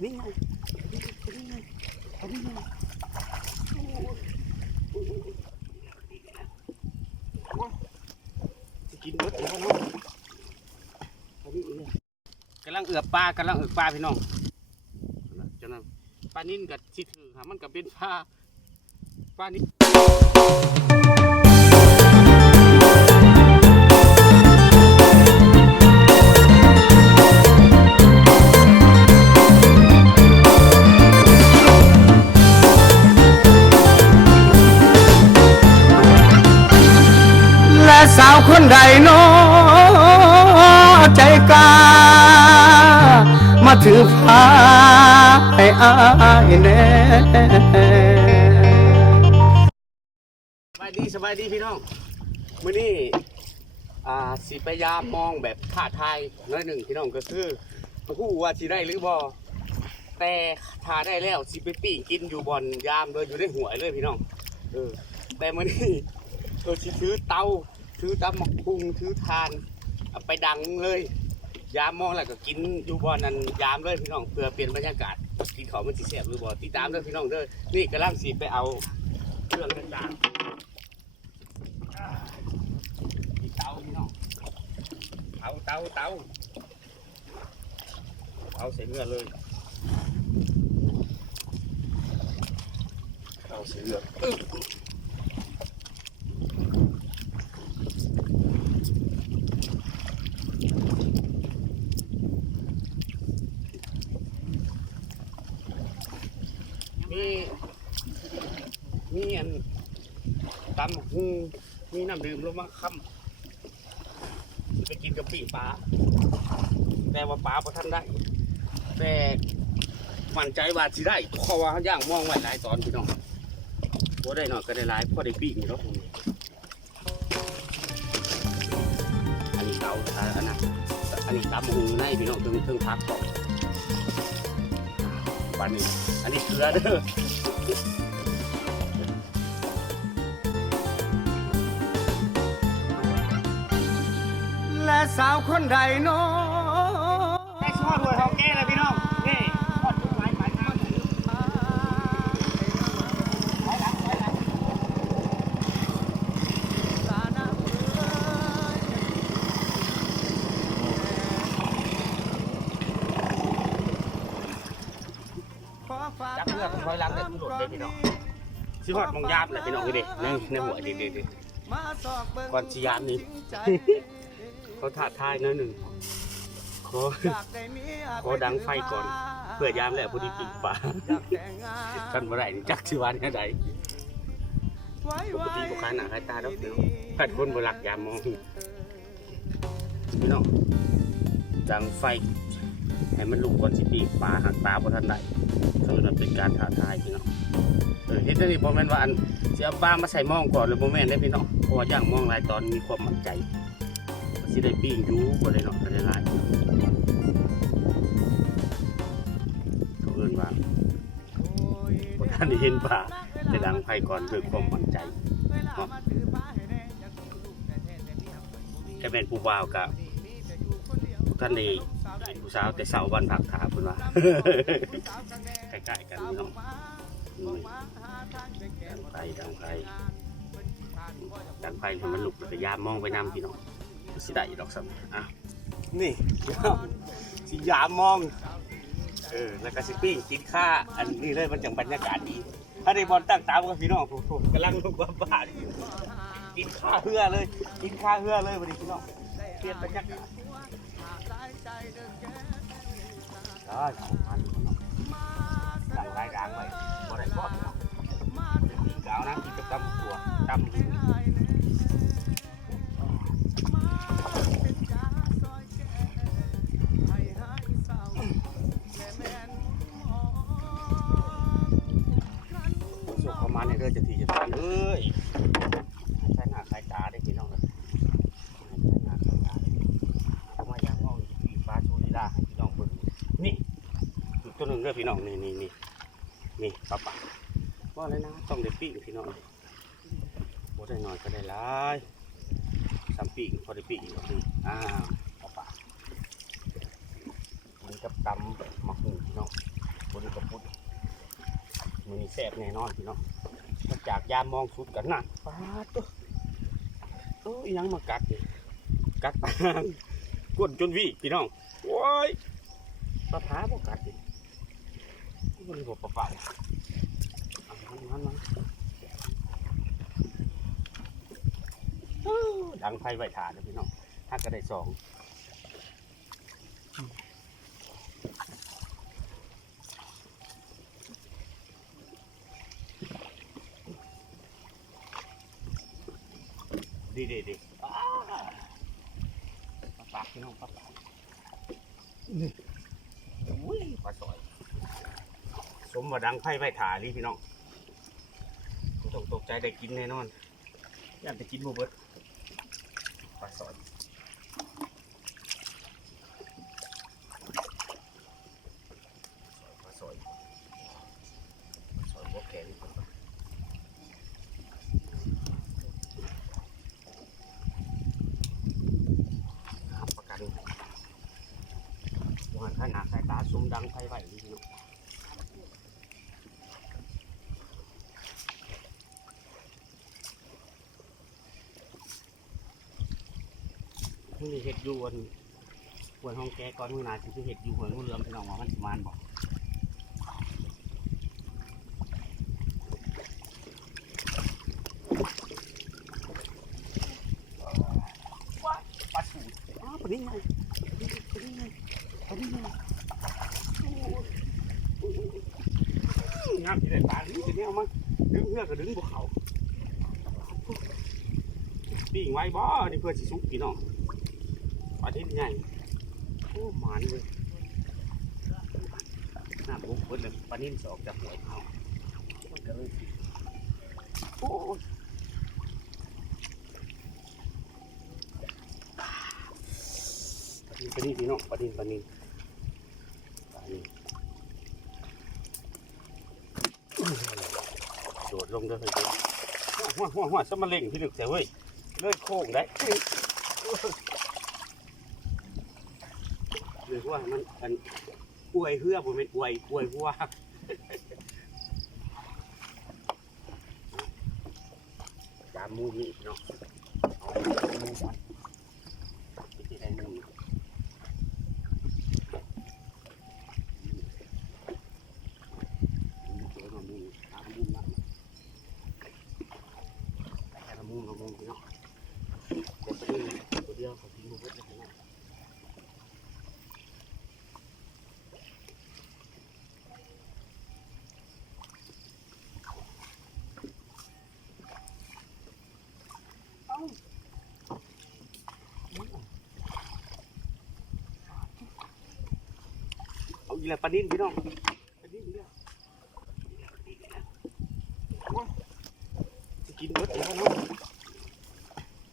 คนนี้ไงคนนี้ไงคนนี้ไงจะกินเบิดแล้วเนาะกำลังเอือบปลากำลังเอือบปลาพี่น้องจังนั้นปลานิ่นกับชิถือค่ะมันกับเป็นปลานิ่นและสาวคนใดน้อใจกล้ามาถือผ้าให้อายแน่สบายดีพี่น้องมื้อนี้สิพยายามมองแบบท่าทายน้อยหนึ่งพี่น้องก็คือผู้ว่าสิได้หรือบ่แต่ถ้าได้แล้วสิไปปิ้งกินอยู่บ่อนยามเลยอยู่ในหัวเลยพี่น้องแต่มื้อนี้สิถือเตาถือตำหมกพุงถือทานไปดังเลยยามมองแล้วก็กินอยู่บ่อนนั้นยามเลยพี่น้องเพื่อเปลี่ยนบรรยากาศกินเขามันสิแซ่บหรือบ่ติดตามเด้อพี่น้องเด้อนี่กำลังสิไปเอาเครื่องต่างๆเตาพี่น้องเตาเอาใส่เนื้อเลยเอาใส่เนื้อมีอันตำหูมีน้ำดื่มลงมาค่ำไปกินกับปีปลาแต่ว่าปลาพอท่านได้แต่มั่นใจว่าสิได้เพราะว่าเขาย่างมองไว้หลายตอนพี่น้องพอได้หน่อยก็ได้หลายพอได้ปีกนี่เนาะอันนี้เตาอันนี้ตำหูในพี่น้องเครื่องพักก่อนวันนี้อันนี้เกลือเด้อและสาวคนใดน้อแค่ช่วยหัวเขาแก่เลยพี่น้องนี่ทอดทุกไม้ไม้ข้าวจับเพื่อนคอยล้างแต่ตำรวจเลยพี่น้องชิฮอดมองยามเลยพี่น้องดิในหัวดิก่อนชิยามนี้เขาถ่าทายน้อยหนึ่งขอดังไฟก่อนเพื่อยามแหละพอดีปิดป่ากันบ่ได้จักชิวานแค่ใดปกติบุคคลหนาใครตาดอกเดียวผัดคนโบราณยามมองพี่น้องดังไฟให้มันลุกก่อนสิปีกป่าหักตาบ่ทันได้คือมันเป็นการท้าทายพี่น้องเห็นได้นี่บ่แม่นว่าอันสิเอาปลามาใส่หม้องก่อนหรือบ่แม่นได้พี่น้องเพราะว่าย่างหม้องหลายตอนมีความมั่นใจสิได้ปิ้งอยู่บ่ได้เนาะก็ได้หลายเขาเอิ้นว่าบ่ทันได้เห็นปลาจะดังไฟก่อนเพื่อความมั่นใจเนาะแค่เป็นผู้บ่าวก็ท่านได้เป็นผู้สาวแต่เสาวันผักขาเพิ่นว่าใกล้ๆกันพี่น้องดังไฟให้มันลุกแต่ยามมองไปน้ำพี่น้องสิได้ดอกสัมอ่ะนี่สิยามมองแล้วก็สิปิ้งกินข้าอันนี้เลยมันจังบรรยากาศดีถ้าได้บอลตั้งตามกับพี่น้องผมกำลังลุกบ้ากินข้าเฮือเลยวันนี้พี่น้องเปลี่ยนบรรยากาศได้ของมันดังไรดังไปบ่ได้บ่กินกาวนะกินกับตำตัวตำหินสุกประมาณนี้เด้อจะทีจะทานเอ้ยใช้หน้าใช้ตาได้พี่น้องเลยทำไมยังมองปีฟ้าชูลีลาให้พี่น้องเบิ่งนี่จุดตัวหนึ่งเด้อพี่น้องนี่ปลาว่าอะไรนะต้องได้ปีกพี่น้องบ่ได้น้อยก็ได้หลาย3ปีกพอได้ปีกอีกนี่ปลามันกับตำหมักหมูพี่น้อง มือนี้แซ่บแน่นอนพี่น้องมาจากยามมองสุดกันนะป้าตัวโอ้ยยังมากัดดิกัดปางกวนจนวิพี่น้องโอ้ยปลาผาบ่กัดดิมันเลยบอกปลาเปล่ามันดังไฟไหวถ่านนะพี่น้องถ้าก็ได้สองดีปลาปากพี่น้องปลาปากนี่อุ้ยปลาสอยสมว่าดังไฟไหวถ่านนี่พี่น้องต้องตกใจได้กินแน่นอนอยากจะกินบ่เบิดปลาสอยพวกแข็งประกันวันขนาดสายตาสูงดังไฟไหวนี่พี่น้องนี่เห็ดอยู่วันห้องแกก่อนมื้อหน้าสิเห็ดอยู่หัวงูเหลือมพี่น้องว่ามันสิมานบ่ปลาสูดปลานี่ไงปลานี่ไงงามที่ได้ปลานี่จะเนี่ยเอามาดึงเพื่อก็ดึงพวกเขาปิ้งไว้บ่นี่เพื่อสิสุกพี่น้องปลาที่ใหญ่โอ้หมานเลยน้ำบุกเบิดเลยปลานิ่มสอกจากหัวเขามันก็เลยโอ้ปลานิ่มพี่น้องปลานิ่มโดดลงด้วยเลยหัวสมะเร็งพี่นึกแต่เว้ยเลื่อยโค้งได้หรือว่ามันอวยเหือผมเป็นอวยหัวจามูนี่เนาะเอามูมันที่ได้มูมูพี่น้องตัวเดียวเขาทิ้งมูเบิดเลยนะเอาอีละปลานิ่มพี่น้องปลานิ่มเดียวจะกินเบิดแล้วเนาะ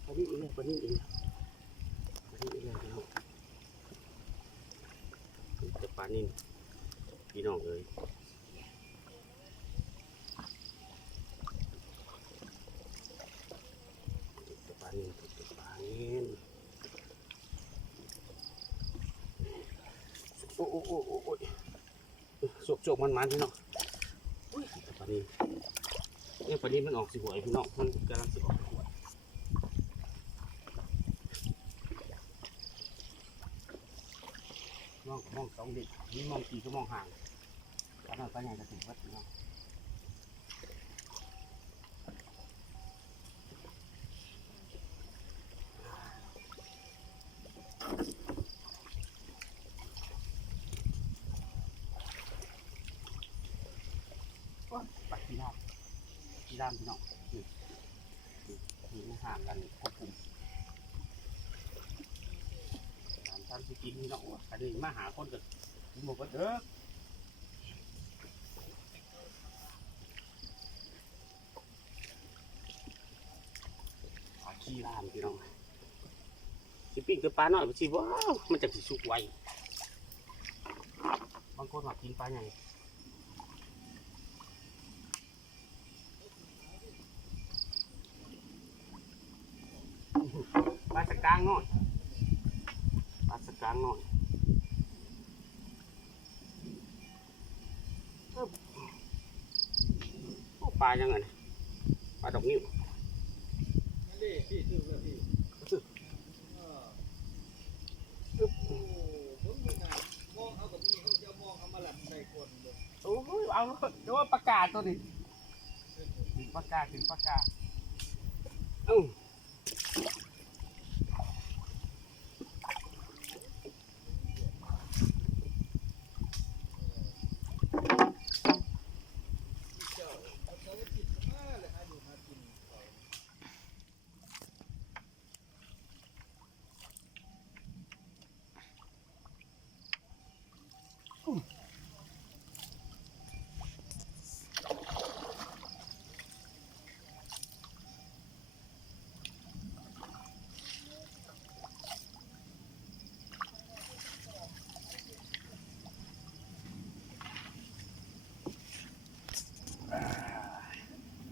ปลานิ่มอีกปลานิ่มอีกจะปลานิ่มพี่น้องเลยจะปลานิ่มโอ้โจกมันพี่น้องปลานิ่มเนี่ยปลานิ่มมันออกสีหวยพี่น้องมันกำลังสีออกหวยมองสองเด็กนี่มอง4 ชั่วโมงห่างปลาหน่อยปลาใหญ่จะถึงวัดพี่น้องปักที่ด้ามพี่น้องนี่ห่างกันควบคุมทำสกินพี่น้องอันนี้มาหาคนกับหมกก็เด้อขี้รามพี่น้องสิปิ้งกับปลาหน่อยสิว้าวมันจะสิสุกไวบางคนมากินปลาใหญ่ปลาสกางหน่อย ลายังไงปลาดอกนิ้วโอ้ยเอาดูว่าปลากาตัวนี้ปลากาถึงปลากา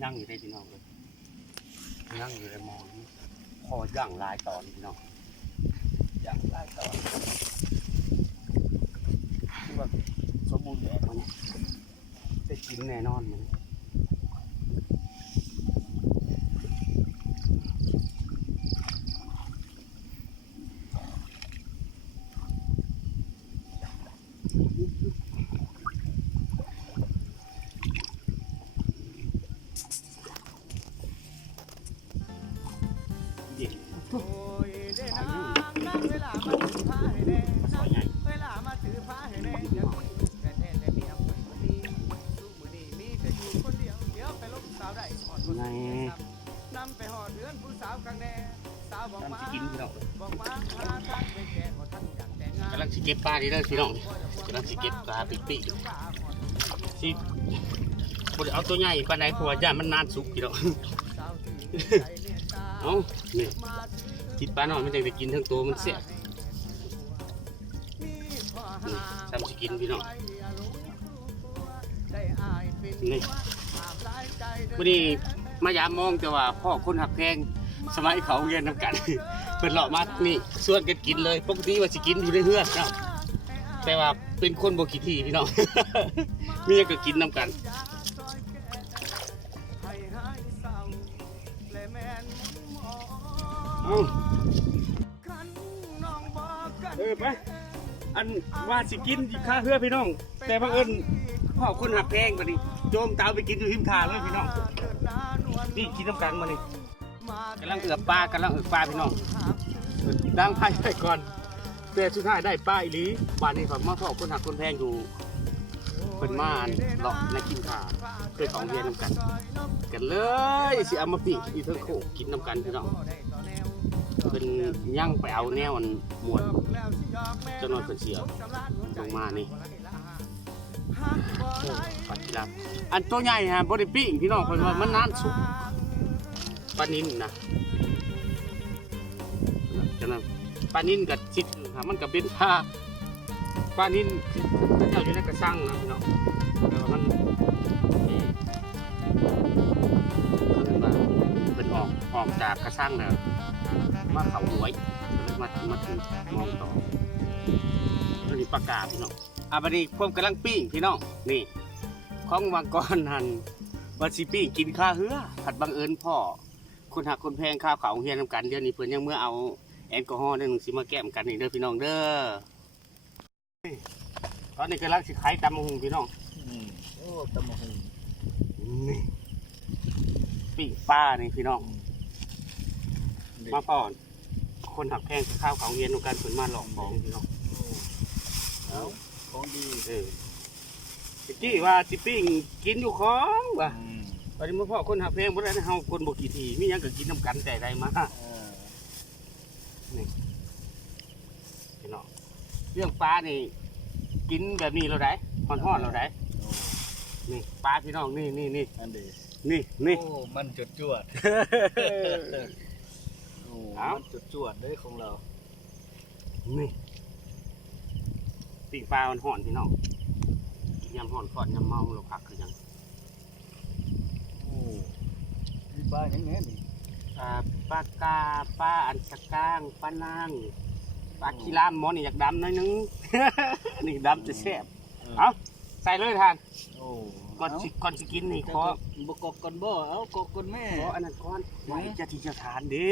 นั่งอยู่ได้พี่น้องเลยนั่งอยู่ในมองพอย่างลายตอนพี่น้องย่างลายตอนที่ว่าสมบูรณ์แบบมันจะกินแน่นอนมันโอ้ยได้นางเวลามาถือผ้าให้แน่เวลามาถือผ้าให้แน่อย่าคนลูกแต่แท้แต่เมียคนนี้สู้มือนี้มีแต่อยู่คนเดียวเดี๋ยวไปลบสาวได้หอดคนนี้นำไปหอดเดือนผู้สาวกลางแน่สาวบอกมาบอกมาหาทางไปแก่บ่ทันอยากแต่งงาน กำลังสิเก็บปลาดีเลยพี่น้องกำลังสิเก็บปลาปิ๊กสิบ่ได้เอาตัวใหญ่ปลาไหนเพราะว่าย่ามันนานสุกพี่น้องเอ้านี่กินปลาหน่อยมันจะได้กินทั้งตัวมันเสียนี่ทำสิกินพี่น้องนี่วันนี้มายามมองแต่ว่าพ่อคนหักแพงสมัยเขาเรียนนำกันเพิ่นเลาะมานี่ชวนกันกินเลยปกติว่าสิกินอยู่ในเฮือนเนาะแต่ว่าเป็นคนบ่ขี้ที่พี่น้อง มีก็กินนำกันไปอันว่าสิกินข้าเพื่อพี่น้องแต่บังเอิญพ่อคนหักแพงมาดิโจมเตาไปกินอยู่หิมทางเลยพี่น้องนี่กินน้ำกันมาดิกำลังเอือบปลากำลังเอือบปลาพี่น้องดังไพ่ไปก่อนแต่สุดท้ายได้ปลาอีหลีบ้านนี้เขามาพ่อคนหักคนแพงอยู่เป็นม่านเลาะในกินขาเคยของเรียนน้ำกันกันเลยสิเอามาปีกอีเทิงโคกินน้ำกันพี่น้องเป็นย่างไปเอาแนวมันมวนจะนอนเป็นเสียวลงมานี่ปัดกีฬาอันตัวใหญ่ฮะบริปิ้งพี่น้องคนว่ามันนานสุดปลานินนะจะนั่นปลานินกับชิดมันกับเป็นปลานินถ้าเจ้าอยู่ในกระชังนะพี่น้องแต่ว่ามันเป็นออกจากกระชังแล้วมาเขาหวยมาถึงมองต่อนี่ประกาศพี่น้องบัดนี้ผมกำลังปิ้งพี่น้องนี่ของวังกรหันวันสิปิ้งกินข้าเหือผัดบังเอิญพ่อคนหักคนแพงข้าวเขาเฮียนกันเดี๋ยวนี้เพื่อนยังเมื่อเอาแอลกอฮอล์ได้หนึ่งสิมาแก้มกันนี่เด้อพี่น้องเด้อตอนนี้กำลังสิขายตำมะฮุงพี่น้องโอ้ตำมะฮุงนี่ปิ้งปลานี่พี่น้องมาก่อนคนหักแพงข้าวเขาเฮียนกันเพื่อนมาหลอกของพี่น้องของดีจี้ว่าสิปิ้งกินอยู่ของว่ะตอนนี้พ่อคนหักแพงบ่ได้เฮาคนบ่กี่ทีมีหยังก็กินน้ำกันแต่ใดมานี่พี่น้องเรื่องปลานี่กินแบบนี้เราได้ฮ้อนๆเราได้นี่ปลาพี่น้องนี่อันเดนี่โอ้มันจุดจวดโอ้มันจุดจวดเลยของเรานี่ปิ้งปลามันห่อนพี่น้องยำห่อนก่อนยำเมาเราผักคือยังโอ้มีปลาอย่างนี้นี่ปลากาปลาอันสกางปลานางปลาขี้ล่ามหมอนี่อยากดำหน่อยนึงนี่ดำจะแซ่บเอา ใส่เลยทาน โอ้ ก่อนสิกินนี่ขอ บ่กอกก่อนบ่เอากอกก่อนแม่ ขออันนั้นก่อนไว้จะที่จะทานเด้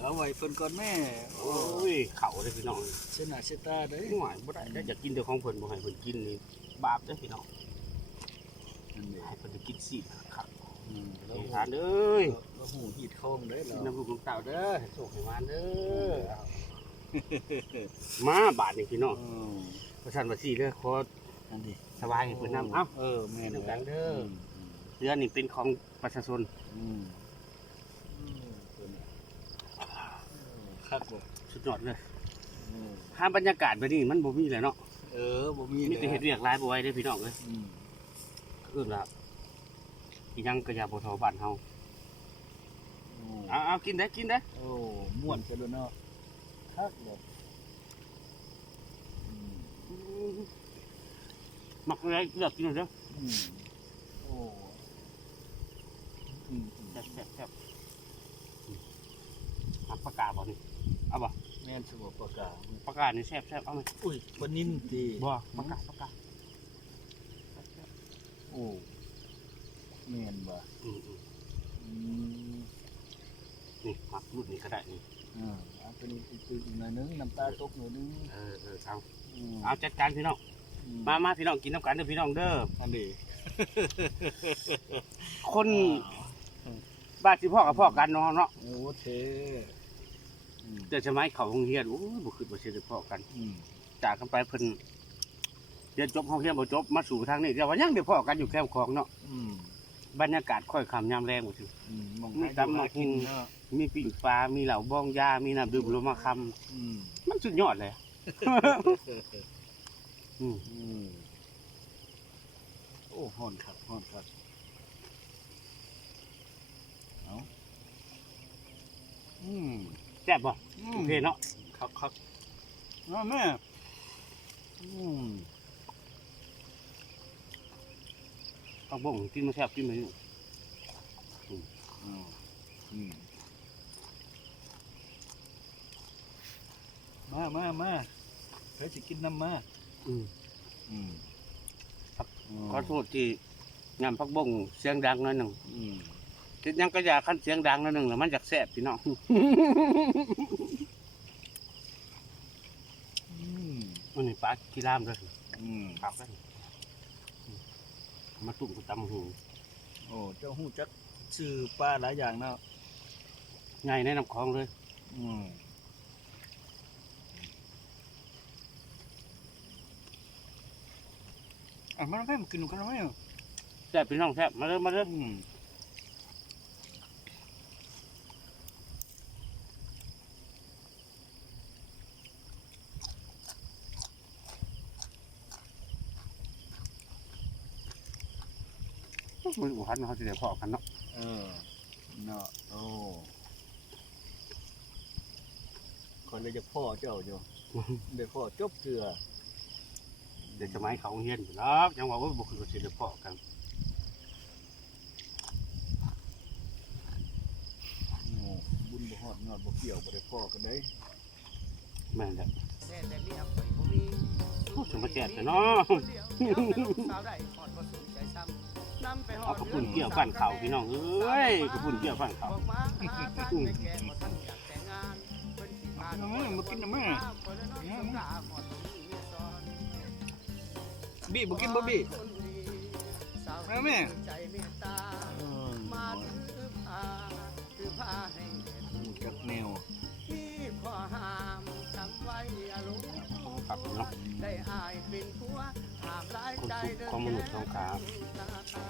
เอาไว้เพิ่นก่อนแม่ โอ้ยเขาเลยพี่น้อง เสยหน้าเสยตาเด้ ไม่ไหวบ่ได้อยากกินเดี๋ยวของเพิ่นบ่ให้เพิ่นกินนี่บาปเด้อพี่น้อง นั่นแหละ ให้เพิ่นไปกินสิครับ แล้ว ทานเอ้ย แล้วหูหีดคองเด้ กิน เรา น้ำลูกน้ำเต่าเด้อให้โชคให้หวานเด้อมาบาทนี่พี่น้องเพราะฉะนั้นว่าสิเด้อขอ อันนี้ สบายให้เพิ่นนำเอ้า แม่น เดียวกันเด้อ ม เรือนี่เป็นของประชาชน อืมตัวนี้คักบ่ สุดยอดเลย อืม ห้ามบรรยากาศแบบนี้มันบ่มีเลยเนาะ บ่มี มีแต่เฮ็ดเวียกหลายบ่ไหวเด้อพี่น้องเอ้ย อืม คือล่ะอีหยังก็อย่าบ่เท่าบ้านเฮา โอ้ เอากินได้กินได้ โอ้ม่วนกันแล้วเนาะคักบ่อืม มักอะไรเลือกกินเลยเด้อ อืมโอ้อืม แซ่บมักปากกาบ่นี่เอาบ่ แม่นสิบ่ปากกา ปากกานี่แซ่บเอาไหม อุ้ยปลานิ่นติ บ่ปากกา โอ้แม่นบ่ อืม อืม นี่มักรุ่นนี้ก็ได้นี่ เอาเป็นอีกหน่อยนึงน้ำตาตกหน่อยนึง เอาจัดการพี่น้องมาพี่น้องกินน้ำกันเด้อพี่น้องเด้อ อันนี้ คนบ้านที่พ่อกับพ่อกันเนาะ โอ้เท แต่สมัยเขาโรงเรียนโอ้ยบ่คิดว่าสิได้พ่อกัน อืม จากกันไปเพิ่นเรียนจบเฮาเรียนบ่จบมาสู่ทางนี้แต่ว่ายังได้พ่อกันอยู่แคมป์ของเนาะ อืม บรรยากาศค่อยค่ำยามแรงบ่ถึง มอง มีตำบักหุ่ง เนาะ มีปิ้งปลา มีเหล่าบ้องยา มีน้ำดื่มโลมาค อืม ำมันสุดยอดเลย อืม อืมโอ้ฮ้อนครับเอาอืม แซ่บบ่โอเคเนาะ ครับเอาแม่อืม ผักบุ้งกินมาแซ่บกินมาอยู่ อืมมาใครจะกินน้ำมา อืม อืม ขอโทษที่งานผักบุ้งเสียงดังหน่อยหนึ่ง อืม ติดยังก็อยากขั้นเสียงดังหน่อยหนึ่งแล้วมันอยากแซ่บพี่น้อง อืม มันนี่ปลากีรามเลย อืม ผักเลยมาตุ่มกับตำหู โอ้เจ้าหู้จักชื่อปลาหลายอย่างเนาะ ใหญ่ในน้ำคลองเลย อืมมันไม่มากินกันไหม แซ่บพี่น้องแซ่บมาเริ่มมาเริ่ม อืม มืออุหันเขาจะได้พอกันเนาะ เนาะโอ้คนเลยจะพ่อเจ้าอยู่เดี๋ยวพ่อจบเกลือ เดี๋ยวจะไม้เขาเฮียนอยู่เนาะยังว่าว่าบุคือเขาจะได้พอกัน โอ้บุญบ่ฮอดยอดบ่เกี่ยวบ่ได้พ่อกันได้ แม่นแหละ แต่เมียข่อยบ่มี โอ้จะมาแซ่บแต่เนาะ สาวได้ฮอดบ่สนใจซ้ำนำไปฮอ เอา ด กระปุ่นเกี่ยวฟันเข่าพี่น้องเอ้ยกระปุ่นเกี่ยวฟันเข่า บอกมาหาทางแก่บ่ทันอยากแต่งงานเพิ่นสิพา มากินนะแม่ คนละน้อยสงราฮอดตรงนี้มีซ้อน บี้บ่กินบ่บี้ คนดีสาว เอาแม่ ใจเมตตามาถือผ้าให้ หูจักแนว ที่ขอห้ามจำไว้อย่าหลง ครับเนาะ ได้อายเป็นผัวห้ามหลายใจเดิน ของมนุษย์ของขา ตาตา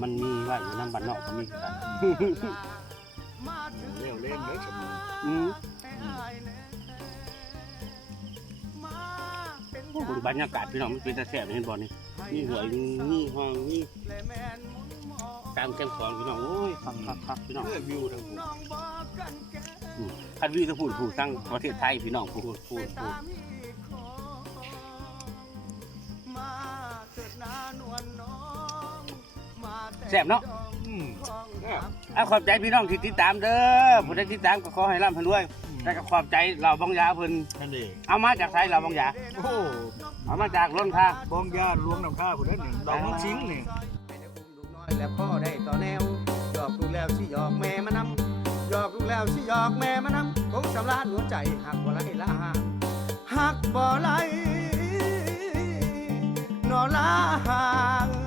มันมีไว้อยู่นั่นบ้านนอกก็มีคือกัน มาถึง เร็วเล่นเด้อสมมุติ อืม ให้อายแน่มาเป็น โอ้โหบรรยากาศพี่น้องมันเป็นตาแซ่บเห็นบ่นี่นี่หวยนี่ห้องนี่ และแม่นหมุนมอง ตามแคมป์ของพี่น้องโอ้ยครับพี่น้อง วิวทั้งหมด น้องบอกกันแก่ คันวีจะพูดตั้งประเทศไทยพี่น้องพูด เป็นตามีขอมาเถิดนานวลน้องมาแต่ แซ่บเนาะ อืม ของ ครับ เอาขอบใจพี่น้องที่ติดตามเด้อผู้ใดติดตามก็ขอให้ร่ำให้รวย แต่กับความใจเราบางยาเพิ่น นั่นเอง เอามาจากไสเราบางยา โอ้ เอามาจากล้นค่า บองยาหลวงน้ำท่าผู้นั้นนี่เราต้องชิงนี่ ให้ได้อุ้มลูกน้อยและพ่อได้ต่อแนวหยอกลูกแล้วสิหยอกแม่มานำหยอกลูกแล้วสิหยอกแม่มานำคงสำราญหัวใจหักบ่ไหลละห่างหักบ่ไหลนอละห่าง